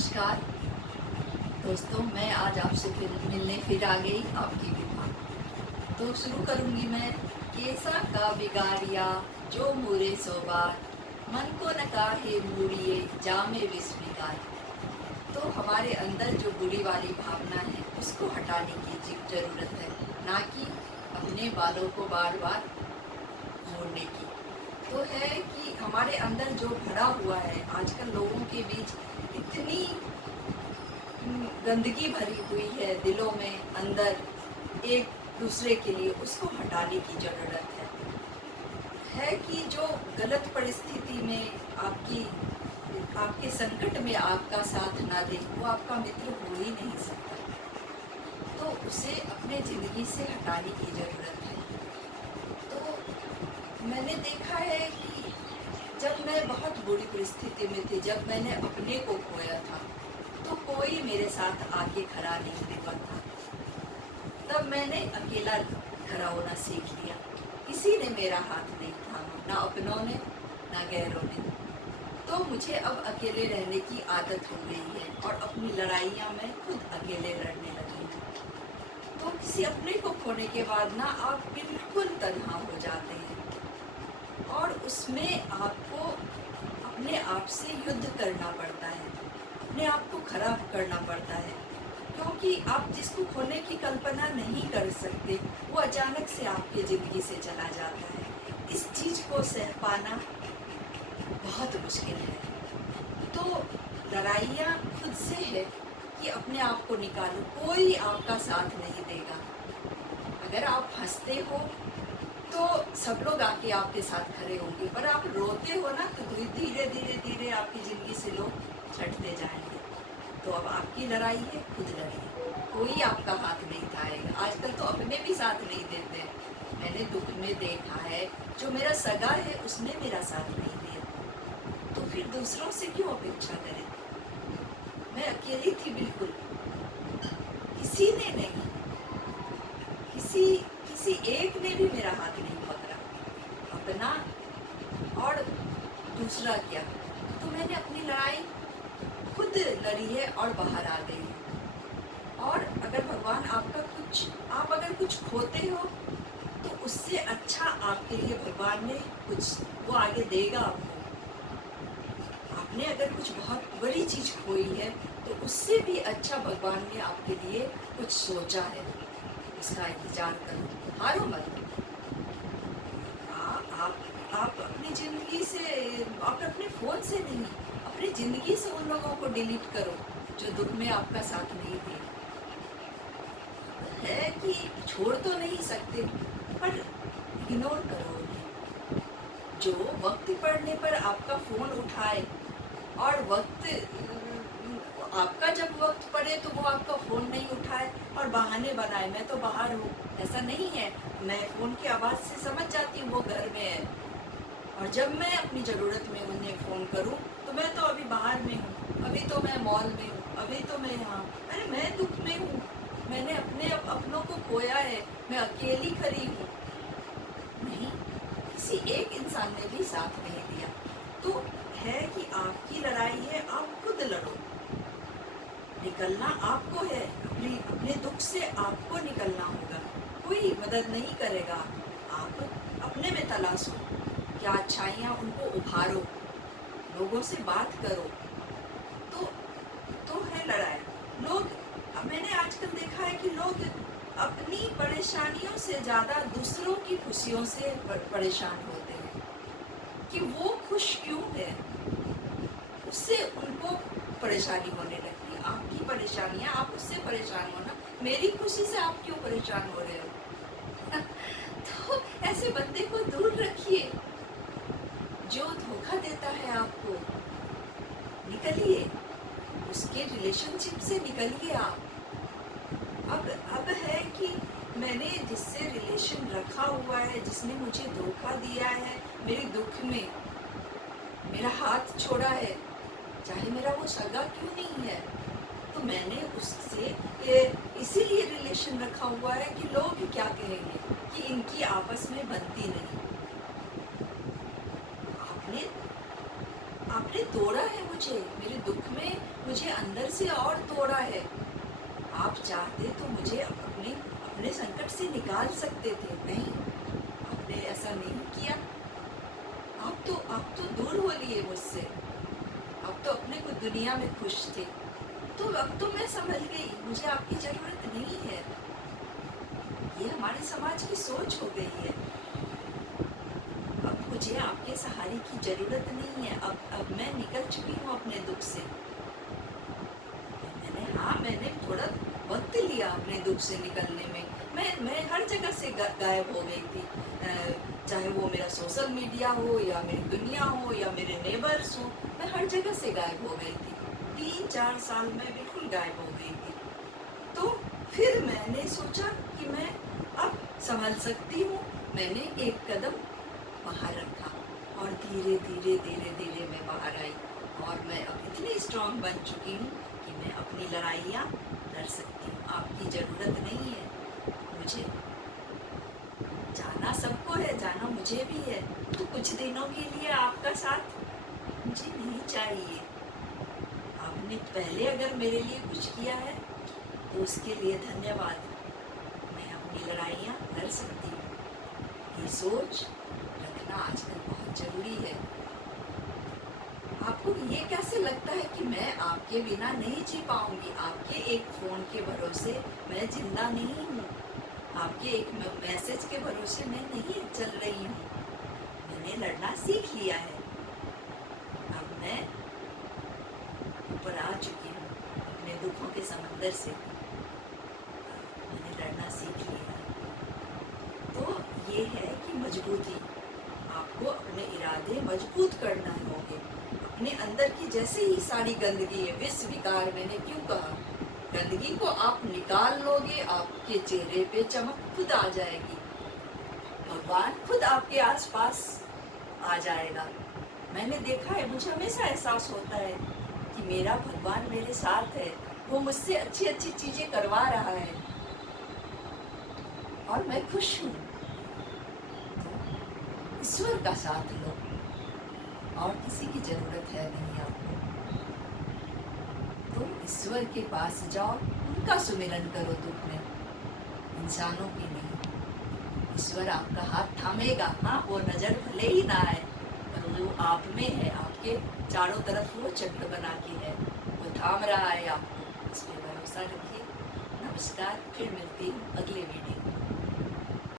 नमस्कार दोस्तों, मैं आज आपसे फिर आ गई आपकी विभा। तो शुरू करूंगी मैं। कैसा का बिगाड़िया जो मुरे सोबार, मन को न काहे मूड़िए जामे विस्मिकार। तो हमारे अंदर जो बुरी वाली भावना है उसको हटाने की जरूरत है, ना कि अपने बालों को बार बार मोड़ने की। तो है कि हमारे अंदर जो भरा हुआ है, आजकल लोगों के बीच इतनी गंदगी भरी हुई है दिलों में अंदर एक दूसरे के लिए, उसको हटाने की जरूरत है कि जो गलत परिस्थिति में आपके संकट में आपका साथ ना दे, वो आपका मित्र हो ही नहीं सकता। तो उसे अपने जिंदगी से हटाने की जरूरत है। तो मैंने देखा है कि जब मैं बहुत बुरी परिस्थिति में थी, जब मैंने अपने को खोया था, तो कोई मेरे साथ आके खड़ा नहीं हुआ था। तब मैंने अकेला खड़ा होना सीख लिया। किसी ने मेरा हाथ नहीं थामा, ना अपनों ने ना गैरों ने। तो मुझे अब अकेले रहने की आदत हो गई है और अपनी लड़ाइयाँ मैं खुद अकेले लड़ने लगी हूँ। तो किसी अपने को खोने के बाद ना आप बिल्कुल तन्हा हो जाते हैं और उसमें आपको अपने आप से युद्ध करना पड़ता है, अपने आप को खराब करना पड़ता है, क्योंकि आप जिसको खोने की कल्पना नहीं कर सकते वो अचानक से आपकी ज़िंदगी से चला जाता है। इस चीज़ को सह पाना बहुत मुश्किल है। तो लड़ाइयाँ खुद से है कि अपने आप को निकालो, कोई आपका साथ नहीं देगा। अगर आप हंसते हो तो सब लोग आके आपके साथ खड़े होंगे, पर आप रोते हो ना तो धीरे धीरे धीरे आपकी ज़िंदगी से लोग छटते जाएंगे। तो अब आपकी लड़ाई है, खुद लड़िए, कोई आपका हाथ नहीं थाएगा। आजकल तो अपने भी साथ नहीं देते। मैंने दुख में देखा है, जो मेरा सगा है उसने मेरा साथ नहीं दिया, तो फिर दूसरों से क्यों अपेक्षा करें। मैं अकेली थी बिल्कुल, किसी ने नहीं, किसी एक ने भी मेरा हाथ नहीं पकड़ा, अपना और दूसरा क्या। तो मैंने अपनी लड़ाई खुद लड़ी है और बाहर आ गई है। और अगर भगवान आप अगर कुछ खोते हो तो उससे अच्छा आपके लिए भगवान ने कुछ वो आगे देगा आपको। आपने अगर कुछ बहुत बड़ी चीज खोई है तो उससे भी अच्छा भगवान ने आपके लिए कुछ सोचा है, उसका इंतजार करो, हारो मत। आप अपनी जिंदगी से, आप अपने फोन से नहीं, अपनी जिंदगी से उन लोगों को डिलीट करो जो दुख में आपका साथ नहीं दे। है कि छोड़ तो नहीं सकते, पर इग्नोर करो उन्हें। जो वक्त पड़ने पर आपका फोन उठाए और आपका जब वक्त पड़े तो वो आपका फ़ोन नहीं उठाए और बहाने बनाए, मैं तो बाहर हूँ। ऐसा नहीं है, मैं फ़ोन की आवाज़ से समझ जाती हूँ वो घर में है। और जब मैं अपनी ज़रूरत में उन्हें फ़ोन करूँ तो मैं तो अभी बाहर में हूँ, अभी तो मैं मॉल में हूँ, अभी तो मैं यहाँ। अरे मैं दुख में हूँ, मैंने अपनों को खोया है, मैं अकेली खड़ी हूँ। नहीं, किसी एक इंसान ने भी साथ नहीं दिया। तो है कि आपकी लड़ाई है, आप खुद लड़ो। निकलना आपको है, अपने दुख से आपको निकलना होगा, कोई मदद नहीं करेगा। आप अपने में तलाशो, क्या अच्छाइयाँ उनको उभारो, लोगों से बात करो। तो है लड़ाई। मैंने आजकल देखा है कि लोग अपनी परेशानियों से ज़्यादा दूसरों की खुशियों से परेशान होते हैं कि वो खुश क्यों है, उससे उनको परेशानी होने लगती है। आपकी परेशानियां, आप उससे परेशान हो ना, मेरी खुशी से आप क्यों परेशान हो रहे हो। तो ऐसे बंदे को दूर रखिए, जो धोखा देता है आपको, निकलिए, उसके रिलेशनशिप से निकलिए आप। अब है कि मैंने जिससे रिलेशन रखा हुआ है, जिसने मुझे धोखा दिया है, मेरे दुख में मेरा हाथ छोड़ा है, चाहे मेरा वो सगा क्यों नहीं है, तो मैंने उससे इसीलिए रिलेशन रखा हुआ है कि लोग क्या कहेंगे कि इनकी आपस में बनती नहीं। आपने तोड़ा है मुझे, मेरे दुख में मुझे अंदर से और तोड़ा है। आप चाहते तो मुझे अपने अपने संकट से निकाल सकते थे, नहीं, आपने ऐसा नहीं किया। आप तो दूर हो लिए मुझसे, आप तो अपने को दुनिया में खुश थे। तो अब तो मैं समझ गई, मुझे आपकी जरूरत नहीं है। ये हमारे समाज की सोच हो गई है। अब मुझे आपके सहारे की जरूरत नहीं है। अब मैं निकल चुकी हूँ अपने दुख से। मैंने थोड़ा वक्त लिया अपने दुख से निकलने में। मैं हर जगह से गायब हो गई थी, चाहे वो मेरा सोशल मीडिया हो या मेरी दुनिया हो या मेरे नेबर्स हो, मैं हर जगह से गायब हो गई थी। 3-4 साल में बिल्कुल गायब हो गई थी। तो फिर मैंने सोचा कि मैं अब संभल सकती हूँ। मैंने एक कदम बाहर रखा और धीरे धीरे धीरे धीरे मैं बाहर आई। और मैं अब इतनी स्ट्रांग बन चुकी हूँ कि मैं अपनी लड़ाइयाँ लड़ सकती हूँ। आपकी ज़रूरत नहीं है मुझे। जाना सबको है, जाना मुझे भी है, तो कुछ दिनों के लिए आपका साथ मुझे नहीं चाहिए। आपने पहले अगर मेरे लिए कुछ किया है तो उसके लिए धन्यवाद। मैं अपनी लड़ाइयाँ लड़ सकती हूँ। ये सोच रखना आजकल बहुत ज़रूरी है। आपको ये कैसे लगता है कि मैं आपके बिना नहीं जी पाऊंगी? आपके एक फ़ोन के भरोसे मैं जिंदा नहीं हूँ। आपके एक मैसेज के भरोसे मैं नहीं चल रही हूँ। मैंने लड़ना सीख लिया है। अब मैं ऊपर आ चुकी हूँ अपने दुखों के समंदर से। मैंने लड़ना सीख लिया है। तो ये है कि मजबूती, आपको अपने इरादे मजबूत करना होंगे। अपने अंदर की जैसे ही सारी गंदगी है, विष विकार, मैंने क्यों कहा, गंदगी को आप निकाल लोगे, आपके चेहरे पे चमक खुद आ जाएगी। भगवान खुद आपके आसपास आ जाएगा। मैंने देखा है, मुझे हमेशा एहसास होता है कि मेरा भगवान मेरे साथ है। वो मुझसे अच्छी अच्छी चीजें करवा रहा है और मैं खुश हूँ। ईश्वर का साथ लो, और किसी की जरूरत है नहीं आपको। तो ईश्वर के पास जाओ, उनका सुमिरन करो दुख में, इंसानों की नहीं। ईश्वर आपका हाथ थामेगा। हाँ, वो नजर भले ही ना आए, पर वो आप में है, आपके चारों तरफ वो चक्र बना के है, वो थाम रहा है आपको। इस पे भरोसा रखिए। नमस्कार, फिर मिलती हूँ अगले वीडियो।